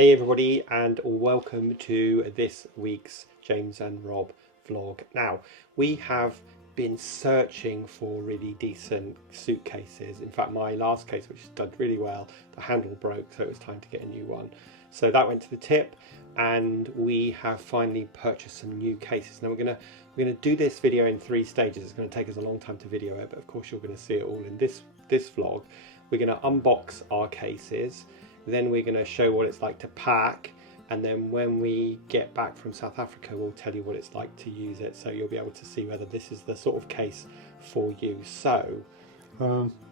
Hey everybody, and welcome to this week's James and Rob vlog. Now, we have been searching for really decent suitcases. In fact, my last case, which has done really well, the handle broke, so it was time to get a new one. So that went to the tip, and we have finally purchased some new cases. Now we're gonna do this video in 3 stages. It's gonna take us a long time to video it, but of course you're gonna see it all in this vlog. We're gonna unbox our cases. Then we're going to show what it's like to pack, and then when we get back from South Africa we'll tell you what it's like to use it, so you'll be able to see whether this is the sort of case for you. So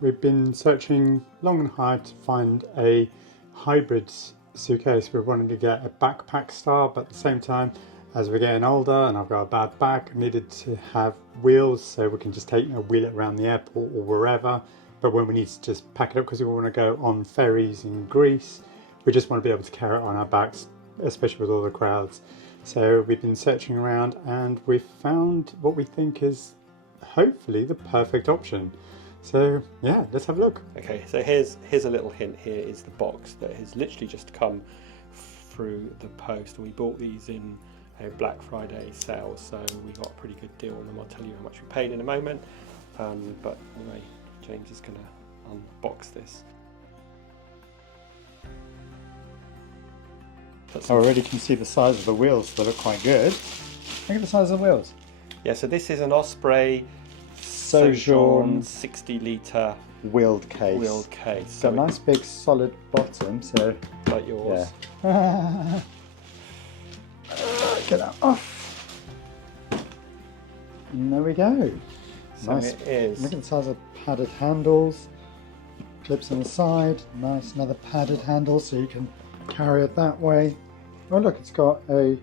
we've been searching long and hard to find a hybrid suitcase. We wanted to get a backpack style, but at the same time, as we're getting older and I've got a bad back, I needed to have wheels so we can just wheel it around the airport or wherever. But when we need to just pack it up because we want to go on ferries in Greece, we just want to be able to carry it on our backs, especially with all the crowds. So we've been searching around and we've found what we think is hopefully the perfect option. So yeah, let's have a look. Okay, so here's a little hint. Here is the box that has literally just come through the post. We bought these in a Black Friday sale, so we got a pretty good deal on them. I'll tell you how much we paid in a moment. But anyway, James is going to unbox this. I already can see the size of the wheels. They look quite good. Look at the size of the wheels. Yeah, so this is an Osprey Sojourn 60 litre wheeled case. case. It's got a nice big solid bottom, so like yours. Yeah. Get that off. And there we go. So nice. it is. Look at the size of padded handles, clips on the side, nice another padded handle so you can carry it that way. Oh look, it's got a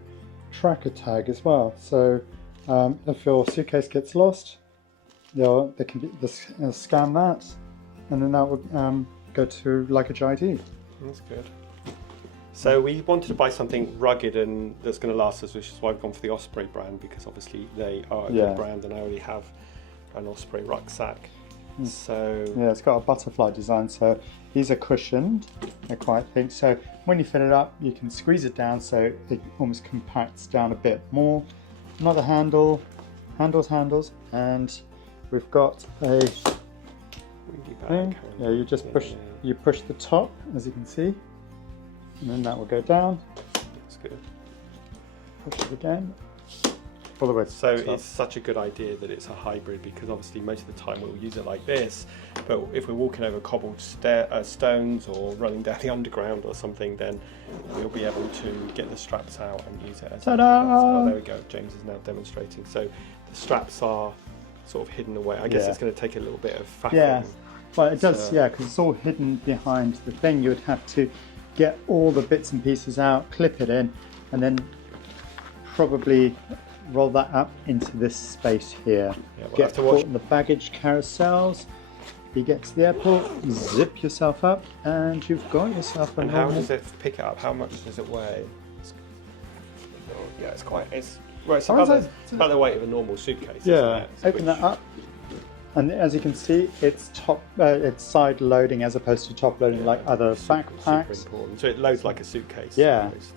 tracker tag as well, so if your suitcase gets lost, they can scan that, and then that will go to Luggage ID. That's good. So we wanted to buy something rugged and that's going to last us, which is why I've gone for the Osprey brand, because obviously they are a good brand, and I already have an Osprey rucksack. So yeah, it's got a butterfly design, so these are cushioned, they're quite thick, so when you fill it up you can squeeze it down so it almost compacts down a bit more. Another handles, and we've got a thing. Yeah, you just push the top, as you can see, and then that will go down. That's good. Push it again. All the way. So it's such a good idea that it's a hybrid, because obviously most of the time we'll use it like this, but if we're walking over cobbled stones or running down the underground or something, then we'll be able to get the straps out and use it as Ta-da! Oh, there we go. James is now demonstrating. So the straps are sort of hidden away. I guess it's going to take a little bit of faffing. Yeah, well it does, because it's all hidden behind the thing. You would have to get all the bits and pieces out, clip it in, and then probably roll that up into this space here. Yeah, we'll get caught in the baggage carousels. You get to the airport, zip yourself up, and you've got yourself a And normal... how does it pick it up? How much does it weigh? Yeah, it's about the weight of a normal suitcase. Yeah, open that up, and as you can see, it's it's side loading as opposed to top loading like other backpacks. Super important. So it loads like a suitcase. Yeah. Almost.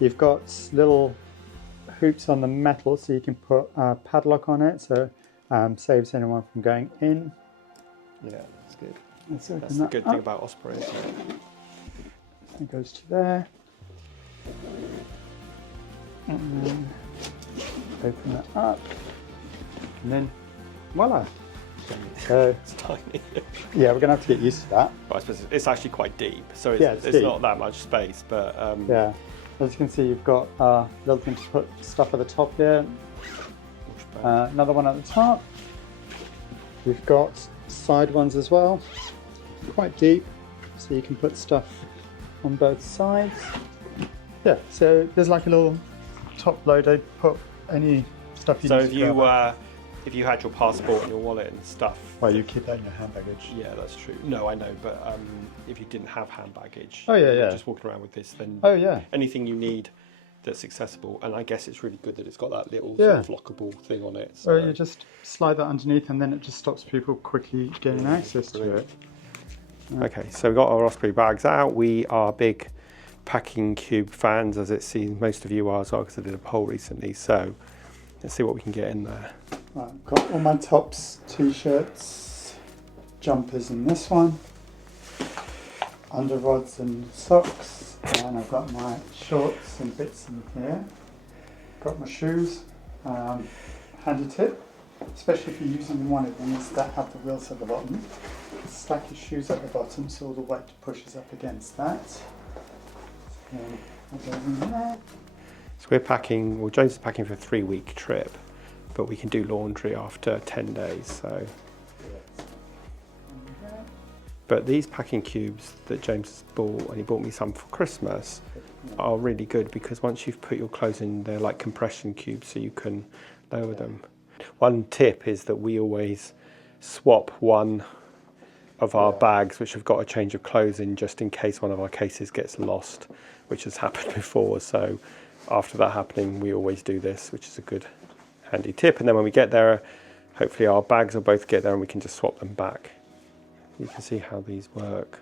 You've got little hoops on the metal, so you can put a padlock on it, so saves anyone from going in. Yeah, that's good. That's the good thing about Osprey, isn't it? It goes to there. And then open that up, and then voila. So it's tiny. yeah, we're gonna have to get used to that. But I suppose it's actually quite deep, so it's deep. Not that much space, but yeah. As you can see, you've got a little thing to put stuff at the top here. Another one at the top. We've got side ones as well, quite deep, so you can put stuff on both sides. Yeah, so there's like a little top loader, put any stuff you need to grab. So if you had your passport and your wallet and stuff... Well, you keep that in your hand baggage. Yeah, that's true. No, I know, but if you didn't have hand baggage, just walking around with this, then anything you need that's accessible, and I guess it's really good that it's got that little sort of lockable thing on it. So you just slide that underneath, and then it just stops people quickly getting access to it. Okay, so we've got our Osprey bags out. We are big packing cube fans, as it seems most of you are as well, because I did a poll recently. So let's see what we can get in there. Right, I've got all my tops, t-shirts, jumpers in this one, under rods and socks, and I've got my shorts and bits in here. Got my shoes, handy tip, especially if you're using one of these that have the wheels at the bottom. Stack your shoes at the bottom so all the weight pushes up against that. So that goes in there. So we're packing, well, James is packing for a 3-week trip, but we can do laundry after 10 days. So, but these packing cubes that James has bought, and he bought me some for Christmas, are really good because once you've put your clothes in, they're like compression cubes, so you can lower them. One tip is that we always swap one of our bags which have got a change of clothes in, just in case one of our cases gets lost, which has happened before. So after that happening, we always do this, which is a good handy tip. And then when we get there, hopefully our bags will both get there and we can just swap them back. You can see how these work.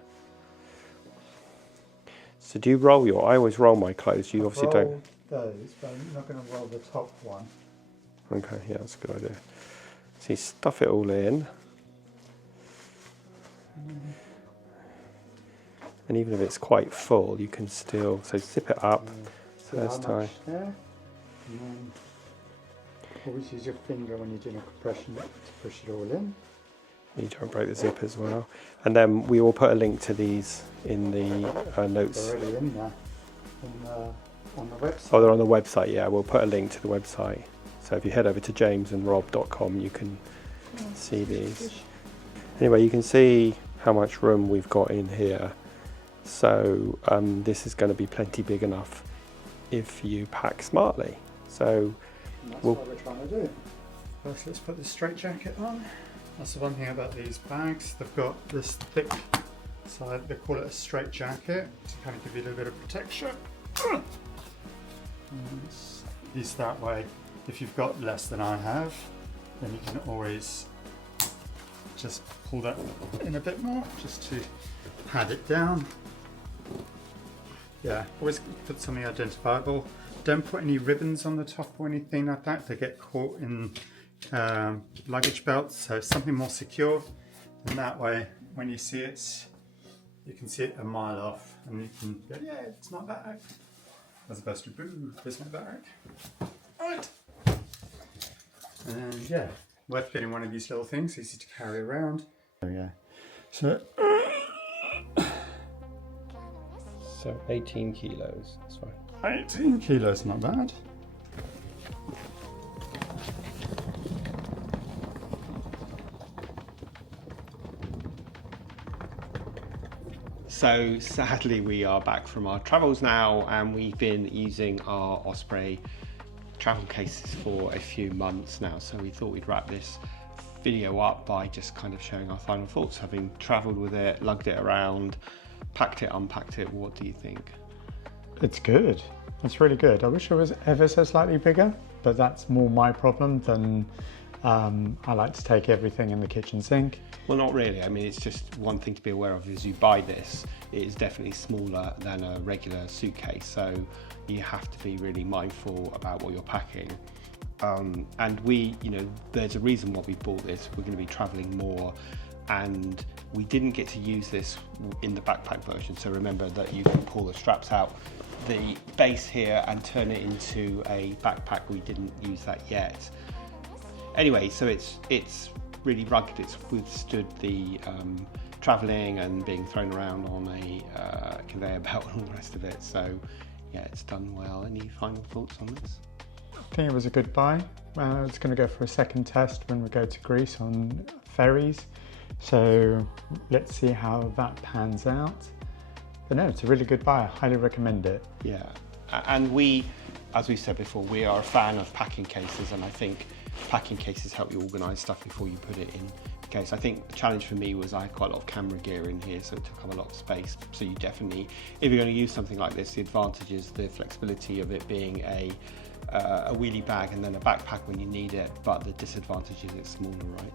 So do you roll your, I always roll my clothes, you obviously don't. Those, but I'm not going to roll the top one. Okay, yeah, that's a good idea. So you stuff it all in. And even if it's quite full, you can still, so zip it up, first time. There. And then always use your finger when you're doing a compression to push it all in. You don't break the zip as well. And then we will put a link to these in the notes. They're already in there on the website. Oh, they're on the website, yeah. We'll put a link to the website. So if you head over to jamesandrob.com, you can see these. Anyway, you can see how much room we've got in here. So this is going to be plenty big enough if you pack smartly. So that's what we're trying to do. First, let's put the straight jacket on. That's the one thing about these bags. They've got this thick side. They call it a straight jacket to kind of give you a little bit of protection. And at least that way, if you've got less than I have, then you can always just pull that in a bit more, just to pad it down. Yeah, always put something identifiable. Don't put any ribbons on the top or anything like that. They get caught in luggage belts, so something more secure. And that way, when you see it, you can see it a mile off, and you can go, yeah, it's not that. As opposed to, boo, it's not that. Right. And yeah, worth getting one of these little things, easy to carry around. There we go. So 18 kilos, that's fine. 18 kilos, not bad. So sadly we are back from our travels now, and we've been using our Osprey travel cases for a few months now, so we thought we'd wrap this video up by just kind of showing our final thoughts, having travelled with it, lugged it around, packed it, unpacked it. What do you think? It's good. It's really good. I wish it was ever so slightly bigger, but that's more my problem than I like to take everything in the kitchen sink. Well, not really. I mean, it's just one thing to be aware of is you buy this, it is definitely smaller than a regular suitcase, so you have to be really mindful about what you're packing. And we, you know, there's a reason why we bought this. We're going to be traveling more, and we didn't get to use this in the backpack version. So remember that you can pull the straps out the base here and turn it into a backpack. We didn't use that yet. Anyway, so it's really rugged. It's withstood the traveling and being thrown around on a conveyor belt and all the rest of it. So yeah, it's done well. Any final thoughts on this? I think it was a good buy. I was going to go for a second test when we go to Greece on ferries. So let's see how that pans out. But no, it's a really good buy. I highly recommend it. Yeah, and we, as we said before, we are a fan of packing cases, and I think packing cases help you organise stuff before you put it in the case. I think the challenge for me was I had quite a lot of camera gear in here, so it took up a lot of space. So you definitely, if you're going to use something like this, the advantage is the flexibility of it being a wheelie bag and then a backpack when you need it, but the disadvantage is it's smaller, right?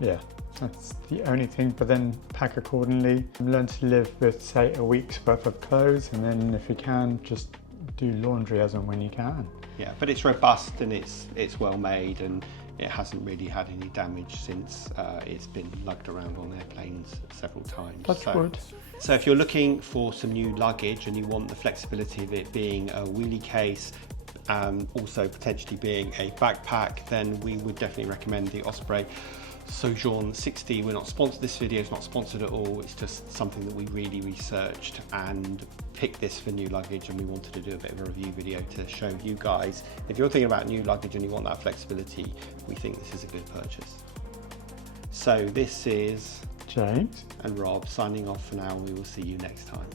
Yeah, that's the only thing, but then pack accordingly. Learn to live with, say, a week's worth of clothes, and then if you can, just do laundry as and when you can. Yeah, but it's robust and it's well made, and it hasn't really had any damage since it's been lugged around on airplanes several times. Touch wood. So if you're looking for some new luggage and you want the flexibility of it being a wheelie case, also potentially being a backpack, then we would definitely recommend the Osprey Sojourn 60. We're not sponsored, this video is not sponsored at all, it's just something that we really researched and picked this for new luggage, and we wanted to do a bit of a review video to show you guys. If you're thinking about new luggage and you want that flexibility, we think this is a good purchase. So this is James and Rob signing off for now. We will see you next time.